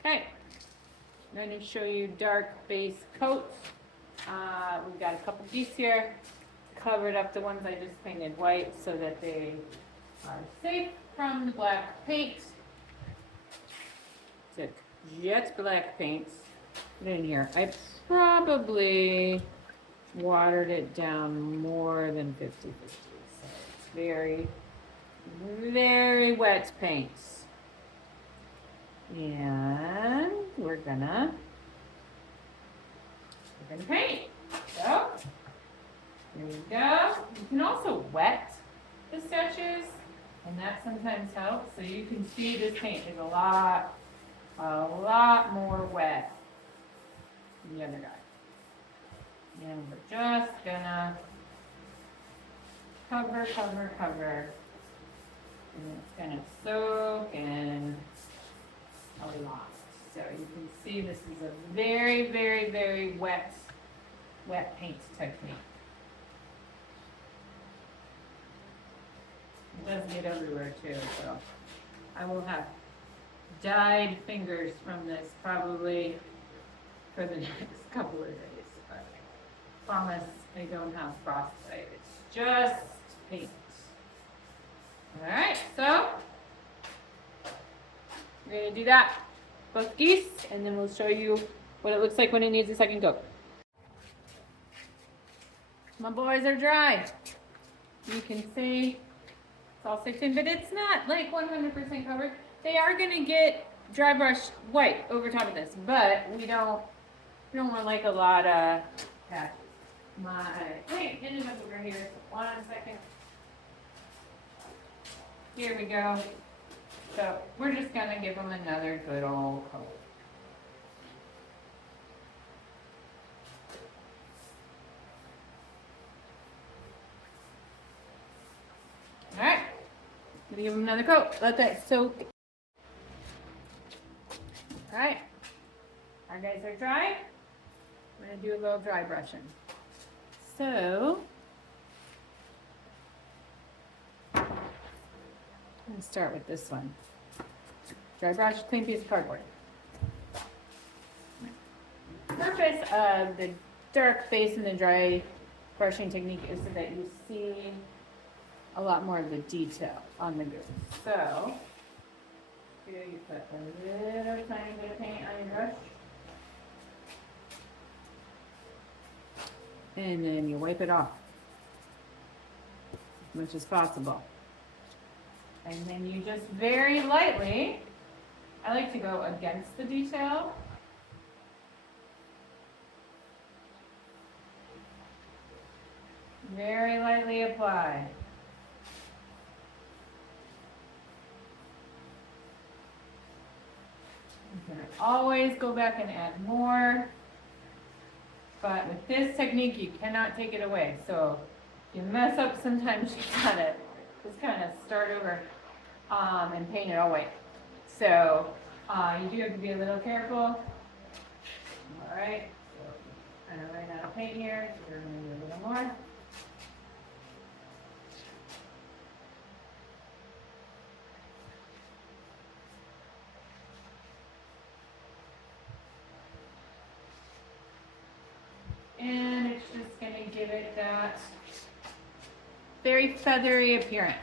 Okay, I'm going to show you dark base coats. We've got a couple of these here. Covered up the ones I just painted white so that they are safe from the black paint. Took jet black paints, put it in here. I probably watered it down more than 50-50, so it's very, very wet paints. And we're gonna paint. So here we go. You can also wet the sketches, and that sometimes helps. So you can see this paint is a lot more wet than the other guy. And we're just gonna cover. And it's gonna soak in a lot. So you can see this is a very, very, very wet paint technique. It does get everywhere too, so I will have dyed fingers from this probably for the next couple of days, but I promise I don't have frostbite. It's just paint. All right, so we're gonna do that, both geese, and then we'll show you what it looks like when it needs a second coat. My boys are dry. You can see it's all soaked in, but it's not like 100% covered. They are gonna get dry brush white over top of this, but we don't want like a lot of patches. My paint ended up over here. So 1 second. Here we go. So we're just gonna give them another good old coat. All right, gonna give them another coat. Let that soak. All right, our guys are dry. We're gonna do a little dry brushing. So I'm gonna start with this one. Dry brush, clean piece of cardboard. The purpose of the dark base and the dry brushing technique is so that you see a lot more of the detail on the goose. So here you put a little tiny bit of paint on your brush. And then you wipe it off as much as possible. And then you just very lightly, I like to go against the detail. Very lightly apply. You can always go back and add more. But with this technique, you cannot take it away. So if you mess up, sometimes you gotta just kind of start over and paint it all white. So you do have to be a little careful. All right, so kind of ran out of paint here, so we're gonna do a little more. And it's just going to give it that very feathery appearance.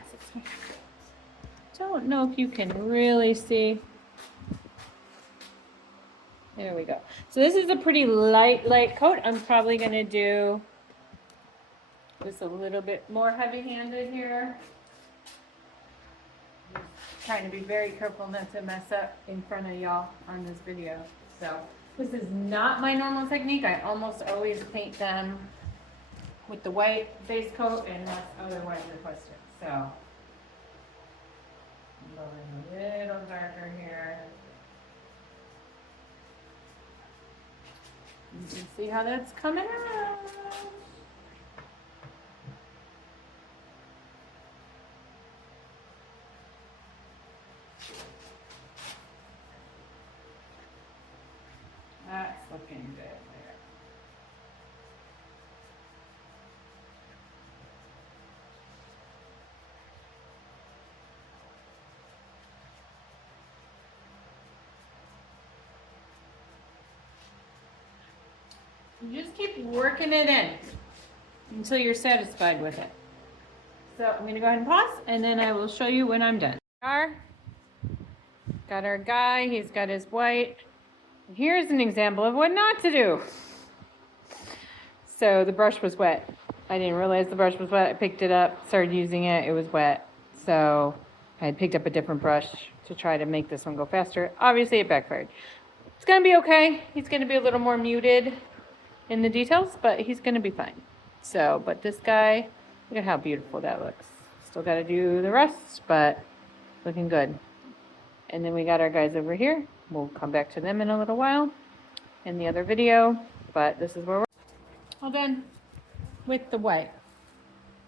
Don't know if you can really see. There we go. So this is a pretty light coat. I'm probably going to do just a little bit more heavy-handed here. Just trying to be very careful not to mess up in front of y'all on this video. So this is not my normal technique. I almost always paint them with the white base coat unless otherwise requested. So I'm going a little darker here. You can see how that's coming out. That's looking good there. You just keep working it in until you're satisfied with it. So I'm gonna go ahead and pause, and then I will show you when I'm done. Got our guy, he's got his white. Here's an example of what not to do. So the brush was wet. I didn't realize the brush was wet. I picked it up, started using it, it was wet. So I had picked up a different brush to try to make this one go faster. Obviously it backfired. It's gonna be okay. He's gonna be a little more muted in the details, but he's gonna be fine. So, but this guy, look at how beautiful that looks. Still gotta do the rest, but looking good. And then we got our guys over here. We'll come back to them in a little while in the other video, but this is where we're all done with the white.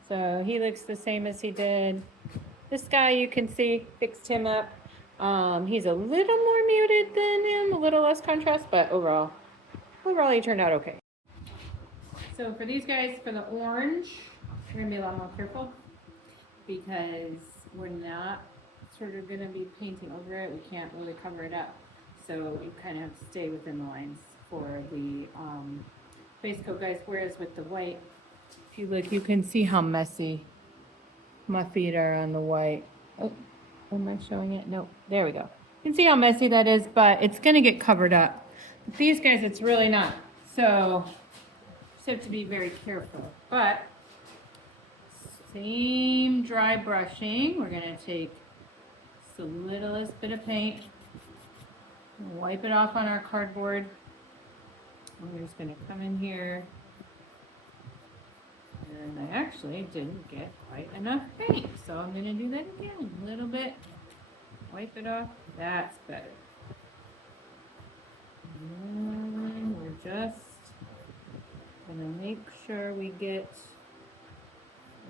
So he looks the same as he did. This guy, you can see, fixed him up. He's a little more muted than him, a little less contrast, but overall he turned out okay. So for these guys, for the orange, we're gonna be a lot more careful because we're not sort of gonna be painting over it. We can't really cover it up. So you kind of have to stay within the lines for the base coat guys. Whereas with the white, if you look, you can see how messy my feet are on the white. Oh, am I showing it? No, there we go. You can see how messy that is, but it's gonna get covered up. With these guys, it's really not. So just have to be very careful. But same dry brushing. We're gonna take just the littlest bit of paint, wipe it off on our cardboard. We're just gonna come in here. And I actually didn't get quite enough paint, so I'm gonna do that again, a little bit. Wipe it off, that's better. And we're just gonna make sure we get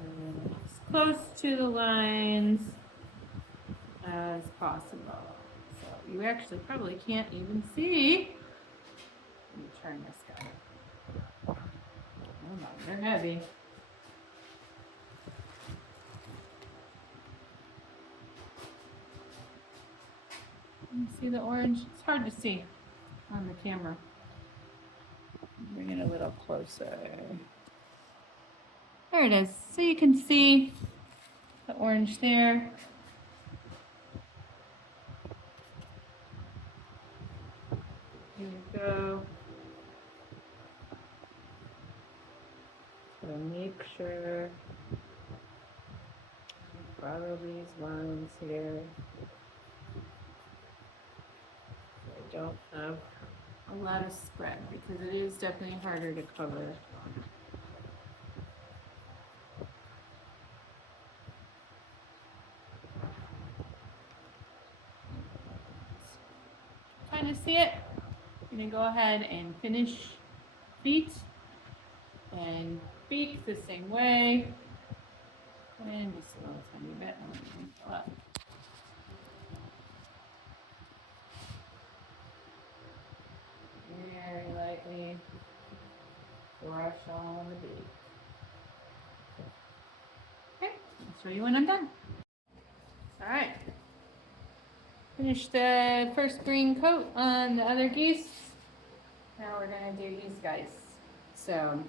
as close to the lines as possible. So you actually probably can't even see. Let me turn this guy. Hold on, they're heavy. You see the orange? It's hard to see on the camera. Bring it a little closer. There it is. So you can see the orange there. Here we go. So make sure you follow these lines here. I don't have a lot of spread because it is definitely harder to cover. Kind of see it. I'm gonna go ahead and finish feet and beak the same way, and just a little tiny bit. Very lightly brush on the beak. Okay, I'll show you when I'm done. All right. Finish the first green coat on the other geese. Now we're gonna do these guys. So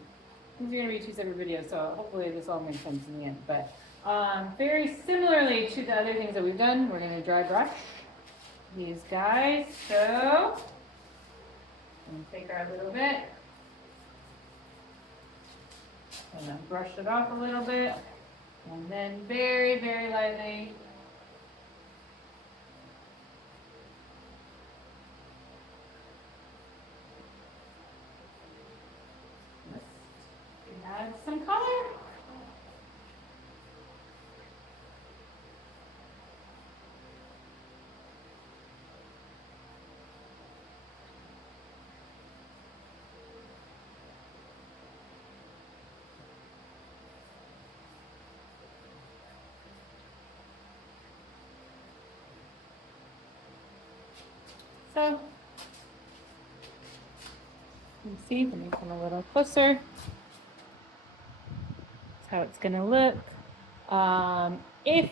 these are gonna be 2 separate videos, so hopefully this all makes sense in the end. But very similarly to the other things that we've done, we're gonna dry brush these guys. So I'm gonna take our little bit and then brush it off a little bit, and then very, very lightly add some color. So, you see, let me come a little closer. That's how it's gonna look. If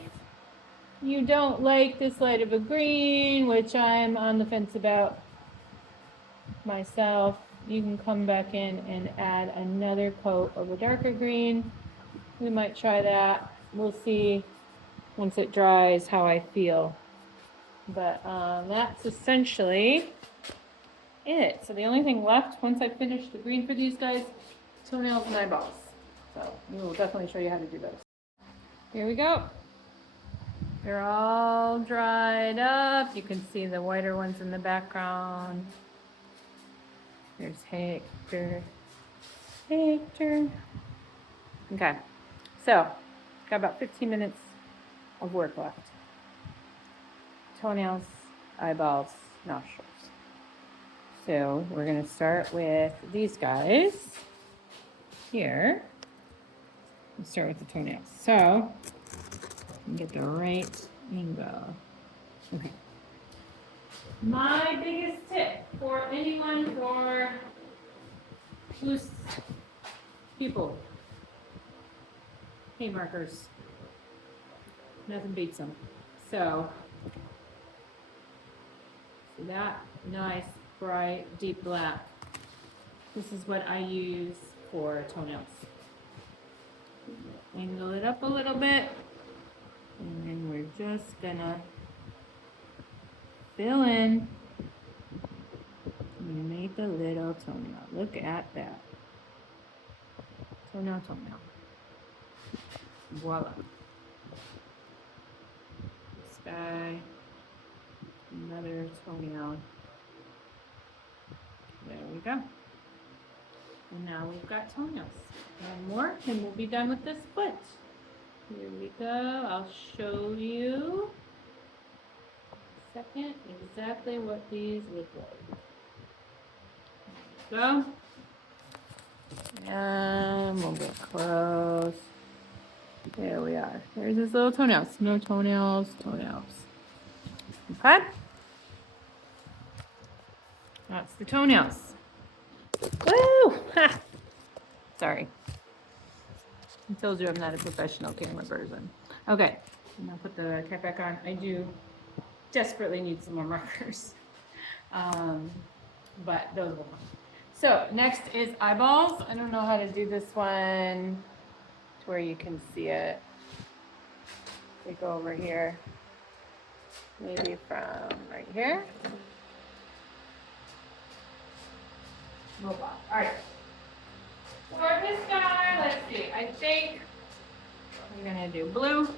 you don't like this light of a green, which I'm on the fence about myself, you can come back in and add another coat of a darker green. We might try that. We'll see once it dries how I feel. But that's essentially it. So the only thing left once I finish the green for these guys, toenails and eyeballs. So we will definitely show you how to do those. Here we go. They're all dried up. You can see the whiter ones in the background. There's Hector. Hector. Okay, so got about 15 minutes of work left. Toenails, eyeballs, nostrils. So we're gonna start with these guys here. Let's start with the toenails. So get the right angle. Okay. My biggest tip for anyone for loose people, paint markers, nothing beats them. So, see that? Nice, bright, deep black. This is what I use for toenails. Angle it up a little bit, and then we're just gonna fill in and make a little toenail. Look at that. Toenail, toenail. Voila. This guy, another toenail. There we go. And now we've got toenails. One more, and we'll be done with this foot. Here we go. I'll show you in a second exactly what these look like. There we go. And we'll get close. There we are. There's his little toenails. No toenails, toenails. Okay? That's the toenails. Woo! Ha! Sorry. I told you I'm not a professional camera person. Okay, I'm gonna put the cap back on. I do desperately need some more markers. But those will come. So next is eyeballs. I don't know how to do this one to where you can see it. We go over here. Maybe from right here. All right. For this guy, let's see. I think I'm gonna do blue.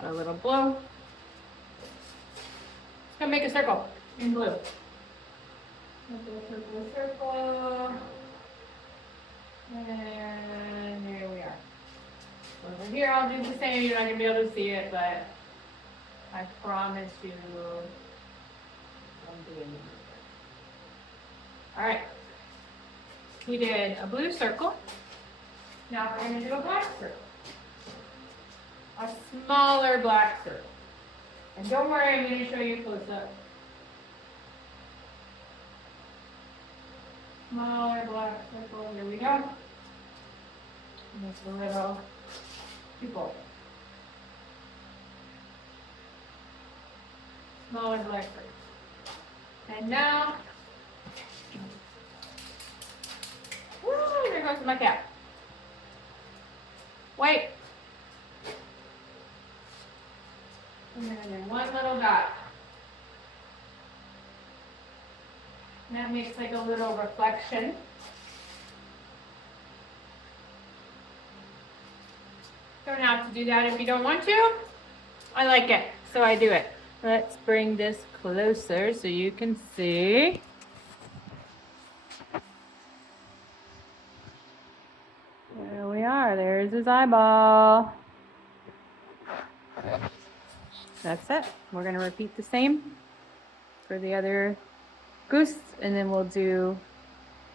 Got a little blue. Just gonna make a circle in blue. Circle. And there we are. Over here, I'll do the same. You're not gonna be able to see it, but I promise you, I'm doing it. All right, we did a blue circle. Now we're going to do a black circle. A smaller black circle. And don't worry, I'm going to show you close up. Smaller black circle, here we go. And there's a little pupil. Smaller black circle. And now, woo, there goes my cap. Wait. And then one little dot. And that makes like a little reflection. Don't have to do that if you don't want to. I like it, so I do it. Let's bring this closer so you can see. There we are. There's his eyeball. That's it. We're going to repeat the same for the other goose, and then we'll do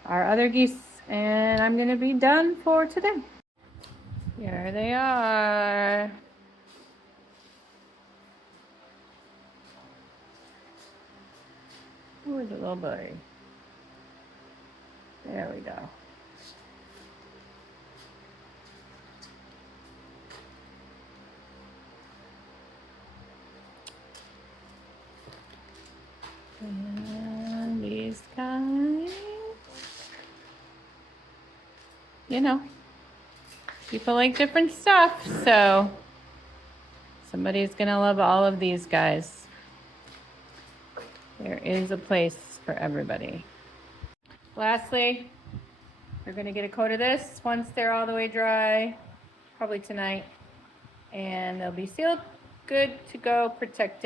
our other geese, and I'm going to be done for today. Here they are. Where's the little buddy? There we go. And these you know, people like different stuff, so somebody's gonna love all of these guys. There is a place for everybody. Lastly, we're gonna get a coat of this once they're all the way dry, probably tonight, and they'll be sealed, good to go, protected.